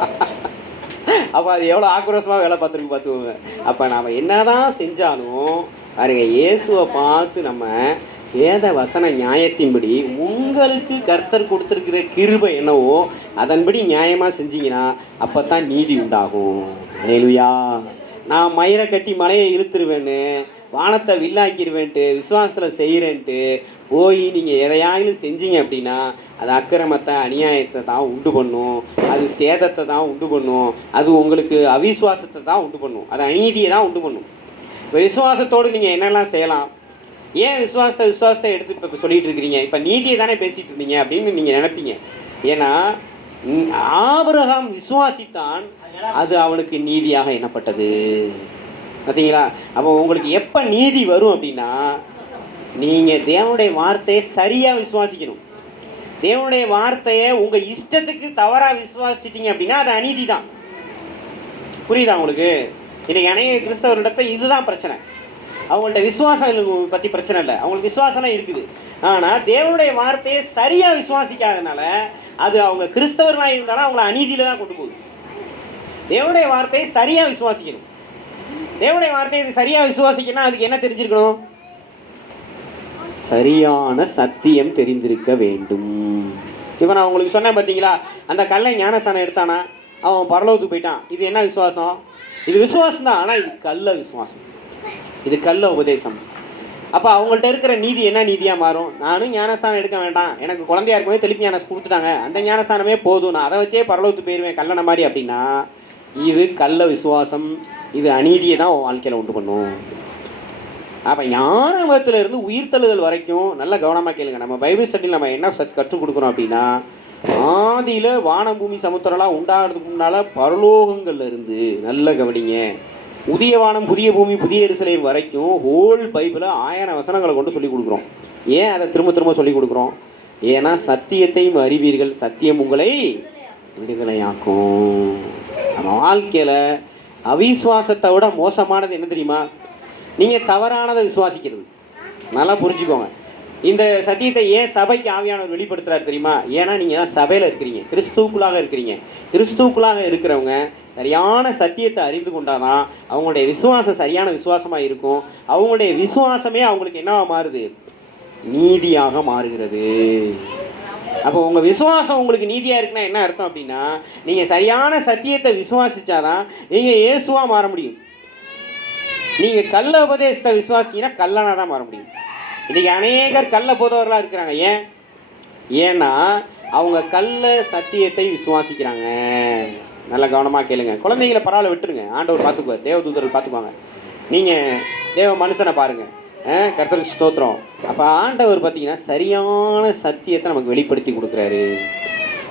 அப்போ அது எவ்வளோ ஆக்ரோஷமாக வேலை பார்த்துருக்கு பார்த்துக்கோங்க. அப்போ நாம் என்னதான் செஞ்சாலும் பாருங்க, இயேசுவை பார்த்து நம்ம வேத வசன நியாயத்தின்படி உங்களுக்கு கர்த்தர் கொடுத்துருக்கிற கிருபை என்னவோ அதன்படி நியாயமாக செஞ்சீங்கன்னா அப்போ தான் நீதி உண்டாகும். அல்லேலூயா. நான் மயிரை கட்டி மலையை இழுத்துருவேன்னு, வானத்தை வில்லாக்கிடுவேன்ட்டு, விசுவாசத்தில் செய்கிறேன்ட்டு போய் நீங்கள் எதையாயிலும் செஞ்சீங்க அப்படின்னா அது அக்கிரமத்தை அநியாயத்தை தான் உண்டு பண்ணும், அது சேதத்தை தான் உண்டு பண்ணும், அது உங்களுக்கு அவிசுவாசத்தை தான் உண்டு பண்ணும், அது அநீதியை தான் உண்டு பண்ணும். இப்போ விசுவாசத்தோடு நீங்கள் என்னெல்லாம் செய்யலாம்? ஏன் விசுவாசத்தை எடுத்து இப்போ சொல்லிட்டு இருக்கிறீங்க? இப்போ நீதியை தானே பேசிகிட்டு இருந்தீங்க அப்படின்னு நீங்கள் நினைப்பீங்க. ஏன்னா ஆபிரகாம் விசுவாசித்தான், அது அவனுக்கு நீதியாக எண்ணப்பட்டது. பார்த்தீங்களா? அப்போ உங்களுக்கு எப்போ நீதி வரும் அப்படின்னா நீங்கள் தேவனுடைய வார்த்தையை சரியாக விசுவாசிக்கணும். தேவனுடைய வார்த்தையை உங்கள் இஷ்டத்துக்கு தவறாக விசுவாசிச்சிட்டிங்க அப்படின்னா அது அநீதி தான். புரியுதா உங்களுக்கு? இன்னைக்கு அநேக கிறிஸ்தவர்களிடத்த இதுதான் பிரச்சனை. அவங்கள்ட்ட விசுவாசம் பற்றி பிரச்சனை இல்லை, அவங்களுக்கு விசுவாசம்லாம் இருக்குது. ஆனால் தேவனுடைய வார்த்தையை சரியாக விசுவாசிக்காதனால அது அவங்க கிறிஸ்தவர்களாக இருந்தாலும் அவங்கள அநீதியில் தான் கொண்டு போகுது. தேவனுடைய வார்த்தையை சரியாக விசுவாசிக்கணும். தேவனுடைய வார்த்தையை சரியாக விசுவாசிக்கணும். அதுக்கு என்ன தெரிஞ்சிருக்கணும்? சரியான சத்தியம் தெரிந்திருக்க வேண்டும். இப்போ நான் உங்களுக்கு சொன்னேன் பார்த்தீங்களா, அந்த கல்லை ஞானஸ்தானம் எடுத்தானா அவன் பரலோகத்துக்கு போயிட்டான். இது என்ன விசுவாசம்? இது விசுவாசம் தான், ஆனால் இது கள்ள விசுவாசம், இது கள்ள உபதேசம். அப்போ அவங்கள்ட்ட இருக்கிற நீதி என்ன நீதியாக மாறும்? நானும் ஞானஸ்தானம் எடுக்க வேண்டாம், எனக்கு குழந்தையா இருக்கும்போது தெளிப்பு ஞானம் கொடுத்துட்டாங்க, அந்த ஞானஸ்தானமே போதும், நான் அதை வச்சே பரலோகத்துக்கு போயிடுவேன் கல்லணை மாதிரி அப்படின்னா இது கள்ள விசுவாசம், இது அநீதியை தான் உன் வாழ்க்கையில் உண்டு பண்ணும். அப்போ ஞானவத்தில் இருந்து உயிர்த்தெழுதல் வரைக்கும் நல்ல கவனமாக கேளுங்க. நம்ம பைபிள் ஸ்டடியில் நம்ம என்ன கற்றுக் கொடுக்குறோம் அப்படின்னா, ஆதியில் வானம் பூமி சமுத்திரம்லாம் உண்டாகிறதுக்கு முன்னால் பரலோகங்கள்ல இருந்து நல்ல கவனிங்க, புதிய வானம் புதிய பூமி புதிய எருசலேம் வரைக்கும் ஹோல் பைபிளை 1000 வசனங்களை கொண்டு சொல்லிக் கொடுக்குறோம். ஏன் அதை திரும்ப திரும்ப சொல்லிக் கொடுக்குறோம்? ஏன்னா சத்தியத்தையும் அறிவீர்கள், சத்தியம் உங்களை விடுதலையாக்கும். நம்ம வாழ்க்கையில் அவிசுவாசத்தை விட மோசமானது என்ன தெரியுமா? நீங்கள் தவறானதை விசுவாசிக்கிறது. நல்லா புரிஞ்சுக்கோங்க. இந்த சத்தியத்தை ஏன் சபைக்கு ஆவியானவர் வெளிப்படுத்துறாரு தெரியுமா? ஏன்னா நீங்கள் தான் சபையில் இருக்கிறீங்க, கிறிஸ்துவுக்குள்ளாக இருக்கிறீங்க. கிறிஸ்துவுக்குள்ளாக இருக்கிறவங்க சரியான சத்தியத்தை அறிந்து கொண்டாதான் அவங்களுடைய விசுவாசம் சரியான விசுவாசமாக இருக்கும். அவங்களுடைய விசுவாசமே அவங்களுக்கு என்னவா மாறுது? நீதியாக மாறுகிறது. அப்போ உங்கள் விசுவாசம் உங்களுக்கு நீதியாக இருக்குன்னா என்ன அர்த்தம் அப்படின்னா, நீங்கள் சரியான சத்தியத்தை விசுவாசிச்சாதான் நீங்கள் இயேசுவாக மாற முடியும். நீங்கள் கள்ள உபதேசத்தை விசுவாசிங்கன்னா கல்லனாக தான் மாற முடியும். இன்றைக்கி அநேகர் கள்ள போதவர்களாக இருக்கிறாங்க. ஏன்னா அவங்க கள்ள சத்தியத்தை விசுவாசிக்கிறாங்க. நல்ல கவனமாக கேளுங்க. குழந்தைங்களை பரவாயில்ல விட்டுருங்க, ஆண்டவர் பார்த்துக்குவார், தேவதூதர்கள் பார்த்துக்குவாங்க. நீங்கள் தேவ மனுஷனை பாருங்கள், கர்த்தருக்கு ஸ்தோத்திரம். அப்போ ஆண்டவர் பார்த்தீங்கன்னா சரியான சத்தியத்தை நமக்கு வெளிப்படுத்தி கொடுக்குறாரு.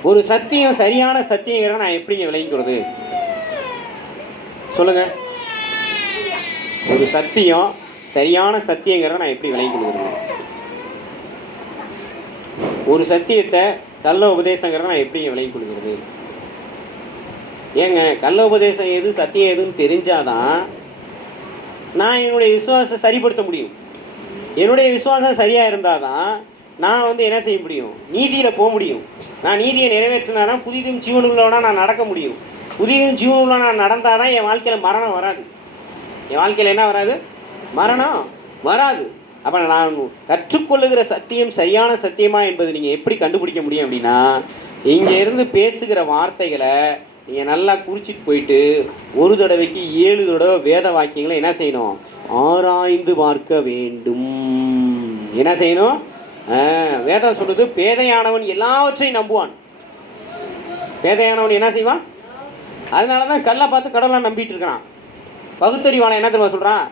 ஒரு சத்தியம் சரியான சத்தியங்கிறத நான் எப்படிங்க விளங்கிக்கிறது சொல்லுங்கள்? ஒரு சத்தியம் சரியான சத்தியங்கிறத நான் எப்படி விளங்கி கொடுக்குறேன்? ஒரு சத்தியத்தை கள்ள உபதேசங்கிறத நான் எப்படி விளங்கி கொடுக்குறது? ஏங்க, கள்ள உபதேசம் எது சத்தியம் எதுன்னு தெரிஞ்சாதான் நான் என்னுடைய விசுவாசத்தை சரிப்படுத்த முடியும். என்னுடைய விசுவாசம் சரியாக இருந்தால் தான் நான் என்ன செய்ய முடியும்? நீதியில் போக முடியும். நான் நீதியை நிறைவேற்றினா தான் புதிதும் ஜீவனுள்ளவனா நான் நடக்க முடியும். புதிதும் ஜீவனுள்ள நான் நடந்தால் தான் என் வாழ்க்கையில் மரணம் வராது. என் வாழ்க்கையில் என்ன வராது? மரணம் வராது. அப்போ நான் கற்றுக்கொள்ளுகிற சத்தியம் சரியான சத்தியமா என்பது நீங்கள் எப்படி கண்டுபிடிக்க முடியும் அப்படின்னா, இங்கே இருந்து பேசுகிற வார்த்தைகளை நீங்கள் நல்லா குறிச்சிட்டு போயிட்டு ஒரு தடவைக்கு 7 தடவை வேத வாக்கியங்களை என்ன செய்யணும்? ஆராய்ந்து பார்க்க வேண்டும். என்ன செய்யணும்? வேதம் சொல்லுது, பேதையானவன் எல்லாவற்றையும் நம்புவான். பேதையானவன் என்ன செய்வான்? அதனால தான் கல்லை பார்த்து கடவுளை நம்பிட்டு இருக்கிறான். பகுத்தறிவாளன் என்ன தெரியுமா சொல்கிறான்?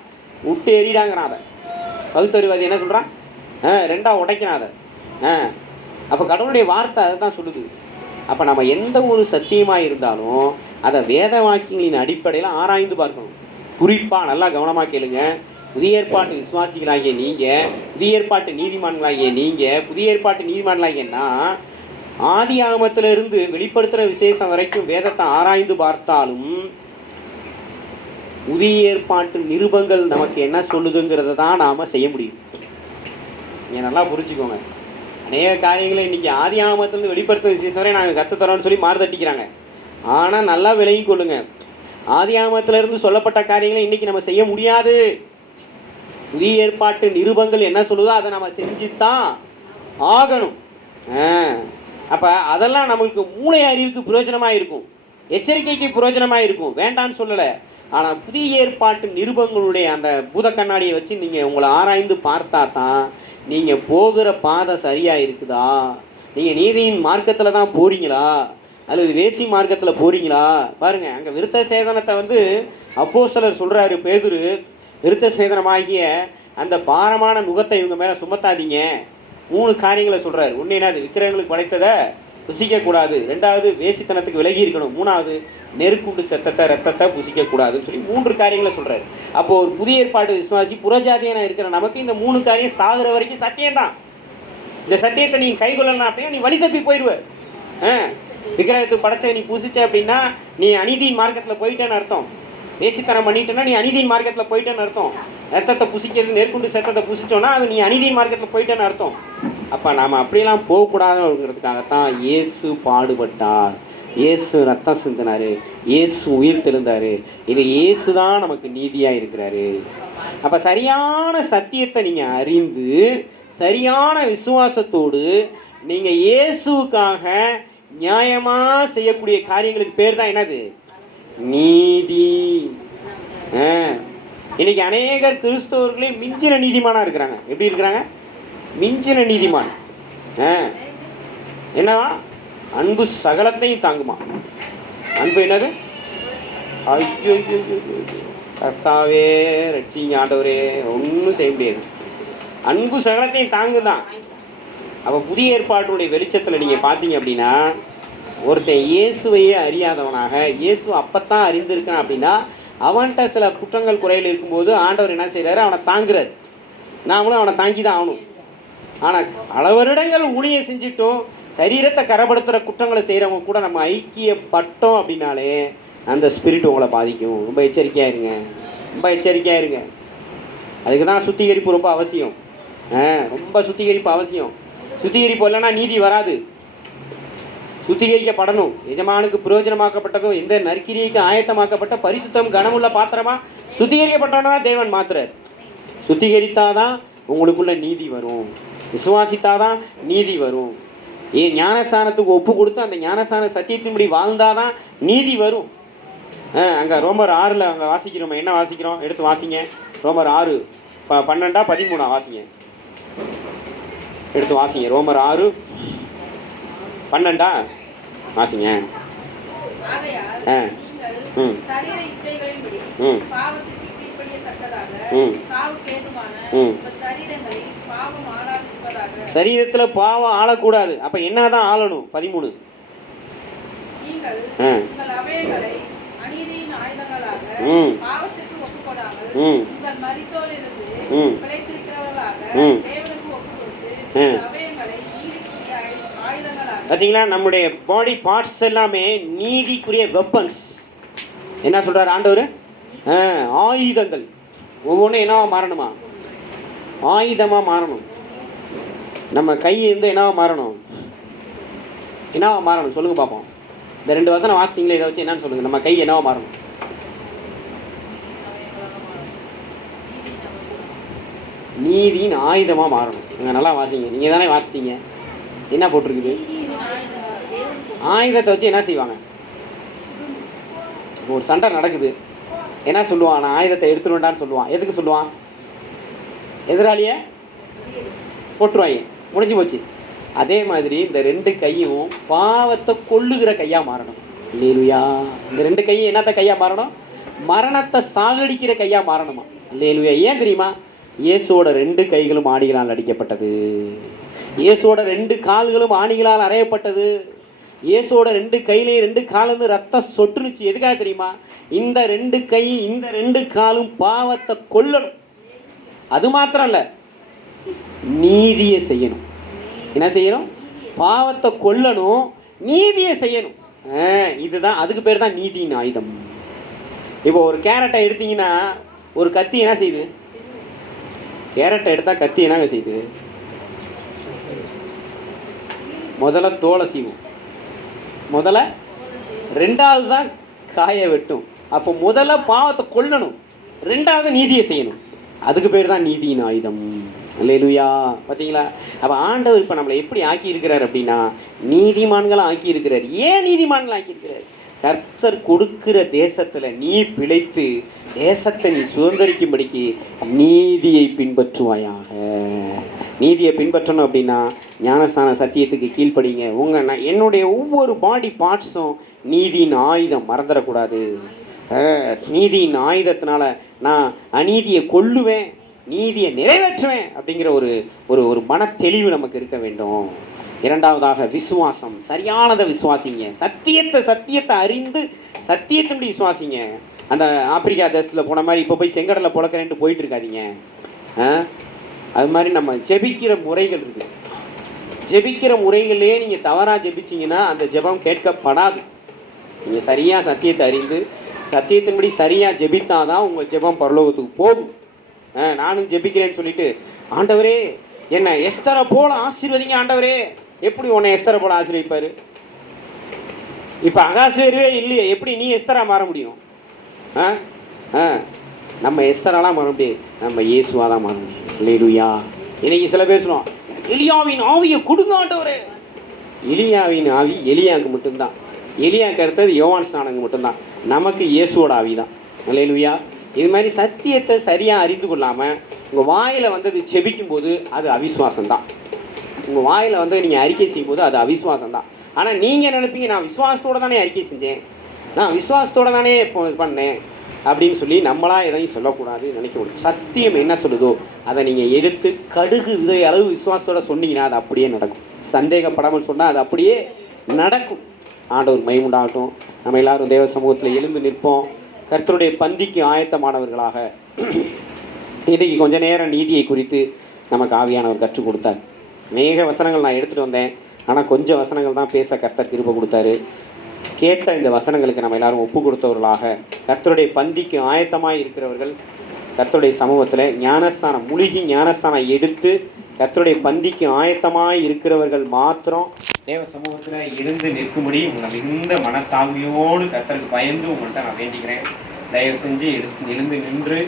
விட்டு எறிடாங்கிறான். அதை பகுத்தறிவாதி என்ன சொல்கிறான்? 2ஆ உடைக்கிறான் அதை. அப்போ கடவுளுடைய வார்த்தை அதை தான் சொல்லுது. அப்போ நம்ம எந்த ஒரு சத்தியமாக இருந்தாலும் அதை வேத வாக்கியங்களின் அடிப்படையில் ஆராய்ந்து பார்க்கணும். குறிப்பாக நல்லா கவனமாக கேளுங்க. புதிய ஏற்பாட்டு விசுவாசிகளாகிய நீங்கள், புதிய ஏற்பாட்டு நீதிமான்களாகிய நீங்கள், புதிய ஏற்பாட்டு நீதிமான்களாகியன்னா ஆதி ஆகமத்திலிருந்து வெளிப்படுத்துகிற விசேஷம் வரைக்கும் வேதத்தை ஆராய்ந்து பார்த்தாலும் புதிய ஏற்பாட்டு நிருபங்கள் நமக்கு என்ன சொல்லுதுங்கிறத தான் நாம் செய்ய முடியும். நீங்கள் நல்லா புரிஞ்சுக்கோங்க. அநேக காரியங்களை இன்றைக்கி ஆதி ஆகமத்திலிருந்து வெளிப்படுத்த விசேஷம் வரை நாங்கள் கற்றுத்தரோன்னு சொல்லி மாறுதட்டிக்கிறாங்க. ஆனால் நல்லா விலகி கொள்ளுங்க, ஆதி ஆகமத்திலிருந்து சொல்லப்பட்ட காரியங்களை இன்றைக்கி நம்ம செய்ய முடியாது. புதிய ஏற்பாட்டு நிருபங்கள் என்ன சொல்லுதோ அதை நம்ம செஞ்சு தான் ஆகணும். அப்போ அதெல்லாம் நம்மளுக்கு மூளை அறிவுக்கு பிரயோஜனமாக இருக்கும், எச்சரிக்கைக்கு பிரயோஜனமாக இருக்கும், வேண்டான்னு சொல்லலை. ஆனால் புதிய ஏற்பாட்டு நிருபங்களுடைய அந்த பூத கண்ணாடியை வச்சு நீங்கள் உங்களை ஆராய்ந்து பார்த்தா தான் நீங்கள் போகிற பாதை சரியாக இருக்குதா, நீங்கள் நீதியின் மார்க்கத்தில் தான் போகிறீங்களா அல்லது வேசி மார்க்கத்தில் போகிறீங்களா. பாருங்கள், அங்கே விருத்த சேதனத்தை அப்போஸ்தலர் சொல்கிறாரு பேதுரு, விருத்த சேதனமாகிய அந்த பாரமான நுகத்தை இவங்க மேலே சுமத்தாதீங்க. 3 காரியங்களை சொல்கிறாரு. ஒன்று என்னது, விக்கிரகங்களுக்கு படைத்ததை புசிக்கக்கூடாது. 2வது வேசித்தனத்துக்கு விலகி இருக்கணும். 3வது நெருக்குண்டு ரத்தத்தை புசிக்கக்கூடாதுன்னு சொல்லி 3 காரியங்களை சொல்கிறாரு. அப்போது ஒரு புதிய ஏற்பாடு விசுவாசி புறஜாதியான இருக்கிற நமக்கு இந்த 3 காரியம் சாகுற வரைக்கும் சத்தியம்தான். இந்த சத்தியத்தை நீ கைகொள்ளலாம் அப்படின்னா நீ வழி தப்பி போயிடுவ. விக்கிரகத்துக்கு படைச்ச நீ புசிச்ச அப்படின்னா நீ அநீதியின் மார்க்கத்தில் போயிட்டேன்னு அர்த்தம். வேசித்தனம் பண்ணிட்டேன்னா நீ அநீதியின் மார்க்கத்தில் போயிட்டேன்னு அர்த்தம். ரத்தத்தை புசிக்கிறது, நெருக்குண்டு சத்தத்தை புசிச்சோன்னா அது நீ அநீதியின் மார்க்கத்தில் போயிட்டேன்னு அர்த்தம். அப்போ நாம் அப்படியெல்லாம் போகக்கூடாதுங்கிறதுக்காகத்தான் இயேசு பாடுபட்டார், இயேசு ரத்தம் சிந்தினார், இயேசு உயிர் தெழுந்தார். இது இயேசு தான் நமக்கு நீதியாக இருக்கிறாரு. அப்போ சரியான சத்தியத்தை நீங்கள் அறிந்து சரியான விசுவாசத்தோடு நீங்கள் இயேசுவுக்காக நியாயமாக செய்யக்கூடிய காரியங்களுக்கு பேர் தான் என்னது, நீதி. இன்னைக்கு அநேகர் கிறிஸ்தவர்களே மிஞ்சின நீதிமானா இருக்கிறாங்க. எப்படி இருக்கிறாங்க? மிஞ்சின நீதிமான். என்னவா? அன்பு சகலத்தையும் தாங்குமா. அன்பு என்னது? ஐயோ கர்த்தாவே ரட்சிங்க ஆண்டவரே, ஒன்றும் செய்ய முடியாது. அன்பு சகலத்தையும் தாங்குதான். அப்போ புதிய ஏற்பாட்டுடைய வெளிச்சத்தில் நீங்கள் பார்த்தீங்க அப்படின்னா, ஒருத்தன் இயேசுவையே அறியாதவனாக இயேசு அப்பத்தான் அறிந்திருக்கான் அப்படின்னா அவன்கிட்ட சில குற்றங்கள் குறைகள் இருக்கும்போது ஆண்டவர் என்ன செய்கிறாரு, அவனை தாங்குறாரு. நாமளும் அவனை தாங்கி தான் ஆகணும். ஆனால் பல வருடங்கள் ஊழியம் செஞ்சிட்டோம் சரீரத்தை கரப்படுத்துகிற குற்றங்களை செய்கிறவங்க கூட நம்ம ஐக்கியப்பட்டோம் அப்படின்னாலே அந்த ஸ்பிரிட் உங்களை பாதிக்கும். ரொம்ப எச்சரிக்கையாக இருங்க, ரொம்ப எச்சரிக்கையாக இருங்க. அதுக்கு தான் சுத்திகரிப்பு ரொம்ப அவசியம். ரொம்ப சுத்திகரிப்பு அவசியம். சுத்திகரிப்பு இல்லைன்னா நீதி வராது. சுத்திகரிக்கப்படணும். எஜமானுக்கு பிரயோஜனமாக்கப்பட்டதும் எந்த நற்கிரியைக்கு ஆயத்தமாக்கப்பட்ட பரிசுத்தம் கனமுள்ள பாத்திரமா சுத்திகரிக்கப்பட்டவனா தேவன் மாத்துறார். சுத்திகரித்தாதான் உங்களுக்குள்ள நீதி வரும், விசுவாசித்தாதான் நீதி வரும். ஞானஸ்தானத்துக்கு ஒப்பு கொடுத்து அந்த ஞானஸ்தான சத்தியத்தின்படி வாழ்ந்தாதான் நீதி வரும். அங்கே ரோமர் 6 அங்கே வாசிக்கிறோம். என்ன வாசிக்கிறோம்? எடுத்து வாசிங்க. ரோமர் 6 12 13 வாசிங்க. எடுத்து வாசிங்க. ரோமர் 6 12 வாசிங்க. சரீரத்துல பாவம் ஆளக்கூடாது. அப்ப என்னதான் ஆளணும்? 13 பார்த்தீங்களா? நம்முடைய பாடி பார்ட்ஸ் எல்லாமே நீதிக்குரிய வெப்பன்ஸ். என்ன சொல்றாரு ஆண்டவர்? ஆயுதங்கள். ஒவ்வொன்றும் என்னவா மாறணுமா? ஆயுதமா மாறணும். நம்ம கை என்னவா மாறணும்? என்னவா மாறணும் சொல்லுங்க பார்ப்போம். இந்த 2 வசனம் வாசிங்களே, இதை வச்சு என்னன்னு சொல்லுங்க. நம்ம கை என்னவா மாறணும்? நீதியின் ஆயுதமா மாறணும். நல்லா வாசிங்க. நீங்க தானே வாசித்தீங்க. என்ன போட்டிருக்குது? ஆயுதத்தை வச்சு என்ன செய்வாங்க? ஒரு சண்டை நடக்குது, என்ன சொல்லுவான்? நான் ஆயுதத்தை எடுத்துருவேன்டான்னு சொல்லுவான். எதுக்கு சொல்லுவான்? எதிராளிய போட்டுருவாங்க, முடிஞ்சு போச்சு. அதே மாதிரி இந்த 2 கையும் பாவத்தை கொல்லுகிற கையா மாறணும். இல்லையா? இந்த 2 கையும் என்னத்த கையா மாறணும்? மரணத்தை சாகடிக்கிற கையா மாறணுமா? இல்லையா? ஏன் தெரியுமா? இயேசுவோட 2 கைகளும் ஆணிகளால் அடிக்கப்பட்டது. இயேசுவோட 2 கால்களும் ஆணிகளால் அறையப்பட்டது. இயேசுவோட 2 கையிலையும் 2 காலிலிருந்து ரத்தம் சொட்டுனுச்சு. எதுக்காக தெரியுமா? இந்த 2 கை இந்த 2 காலும் பாவத்தை கொல்லணும். அது மாத்திரம் இல்ல, நீதியை செய்யணும். என்ன செய்யணும்? பாவத்தை கொல்லணும், நீதியை செய்யணும். இதுதான், அதுக்கு பேர் தான் நீதியின் ஆயுதம். இப்போ ஒரு கேரட்டை எடுத்தீங்கன்னா ஒரு கத்தி என்ன செய்யுது? கேரட்டை எடுத்தால் கத்தி என்னங்க செய்யுது? முதல்ல தோலை சீவும், முதல்ல ரெண்டாவது தான் காயை வெட்டும். அப்போ முதல்ல பாவத்தை கொல்லணும், ரெண்டாவது நீதியை செய்யணும். அதுக்கு பேர் தான் நீதியின் ஆயுதம். அல்லேலூயா. பார்த்தீங்களா? அப்போ ஆண்டவர் இப்போ நம்மளை எப்படி ஆக்கியிருக்கிறார் அப்படின்னா நீதிமான்களாக ஆக்கியிருக்கிறார். ஏன் நீதிமான்கள் ஆக்கியிருக்கிறார்? கர்த்தர் கொடுக்கிற தேசத்தில் நீ பிழைத்து தேசத்தை நீ சுதந்திரிக்கும்படிக்கு நீதியை பின்பற்றுவாயாக. நீதியை பின்பற்றணும் அப்படின்னா ஞானஸ்நான சத்தியத்துக்கு கீழ்ப்படிங்க. என்னுடைய ஒவ்வொரு பாடி பார்ட்ஸும் நீதியின் ஆயுதம், மறந்துடக்கூடாது. நீதியின் ஆயுதத்தினால நான் அநீதியை கொல்லுவேன், நீதியை நிறைவேற்றுவேன் அப்படிங்கிற ஒரு ஒரு ஒரு மன தெளிவு நமக்கு இருக்க வேண்டும். இரண்டாவதாக விசுவாசம். சரியானதை விசுவாசிங்க. சத்தியத்தை அறிந்து சத்தியத்தினுடைய விசுவாசிங்க. அந்த ஆப்பிரிக்கா தேசத்தில் போன மாதிரி இப்போ போய் செங்கடலை புழக்கிறேன்ட்டு போயிட்டு இருக்காதீங்க. அது மாதிரி நம்ம ஜெபிக்கிற முறைகள் இருக்குது. ஜெபிக்கிற முறைகள்லேயே நீங்கள் தவறாக ஜெபிச்சிங்கன்னா அந்த ஜெபம் கேட்கப்படாது. நீங்கள் சரியாக சத்தியத்தை அறிந்து சத்தியத்தின்படி சரியாக ஜெபித்தாதான் உங்கள் ஜெபம் பரலோகத்துக்கு போகும். நானும் ஜெபிக்கிறேன்னு சொல்லிட்டு ஆண்டவரே என்ன எஸ்தரை போல ஆசீர்வதிங்க ஆண்டவரே. எப்படி உன்னை எஸ்தரை போல ஆசீர்வதிப்பார்? இப்போ அகாசேரியே இல்லையே, எப்படி நீ எஸ்தரா மாற முடியும்? நம்ம எஸ்தராலாம் மாற முடியாது, நம்ம இயேசுவாக தான் மாற முடியும். அல்லேலூயா. இன்னைக்கு சில பேர் சொல்லுவோம், எலியாவின் ஆவியை கொடுங்க ஆண்டவரே. எலியாவின் ஆவி எலியாவுக்கு மட்டும்தான். எலியாவுக்கு அடுத்தது யோவான் ஸ்நானனுக்கு மட்டும்தான். நமக்கு இயேசுவோட ஆவி தான். அல்லேலூயா. இது மாதிரி சத்தியத்தை சரியாக அறிந்து கொள்ளாமல் உங்கள் வாயில் வந்தது செபிக்கும் போது அது அவிசுவாசம் தான். உங்கள் வாயில் வந்து நீங்கள் அறிக்கை செய்யும் போது அது அவிசுவாசம் தான். ஆனால் நீங்கள் நினைப்பீங்க, நான் விசுவாசத்தோடு தானே அறிக்கை செஞ்சேன், நான் விசுவாசத்தோடு தானே இப்போ இது பண்ணேன் அப்படின்னு சொல்லி நம்மளாக எதையும் சொல்லக்கூடாது, நினைக்க முடியும். சத்தியம் என்ன சொல்லுதோ அதை நீங்கள் எடுத்து கடுகு விதை அளவு விசுவாசத்தோடு சொன்னீங்கன்னா அது அப்படியே நடக்கும். சந்தேகப்படாமல் சொன்னால் அது அப்படியே நடக்கும். ஆண்டவர் மகிமையுண்டாகட்டும். நம்ம எல்லாரும் தேவ சமூகத்தில் எழுந்து நிற்போம். கர்த்தருடைய பந்திக்கு ஆயத்தமானவர்களாக இன்றைக்கி கொஞ்ச நேரம் நீதியை குறித்து நமக்கு ஆவியானவர் கற்றுக் கொடுத்தார். அநேக வசனங்கள் நான் எடுத்துகிட்டு வந்தேன், ஆனால் கொஞ்சம் வசனங்கள் தான் பேச கர்த்தர் கிருபை கொடுத்தாரு. கேட்ட இந்த வசனங்களுக்கு நம்ம எல்லாரும் ஒப்பு கொடுத்தவர்களாக கர்த்தருடைய பந்திக்கு ஆயத்தமாக இருக்கிறவர்கள் கர்த்தருடைய சமூகத்தில் ஞானஸ்தானம் முழுகி ஞானஸ்தானம் எடுத்து கர்த்தருடைய பந்திக்கு ஆயத்தமாக இருக்கிறவர்கள் மாத்திரம் தேவ சமூகத்தில் எழுந்து நிற்கும்படி உங்களை மிகுந்த மனத்தாழ்மையோடு கர்த்தருக்கு பயந்து உங்கள்கிட்ட நான் வேண்டிக்கிறேன். தயவு செஞ்சு எழுந்து நின்று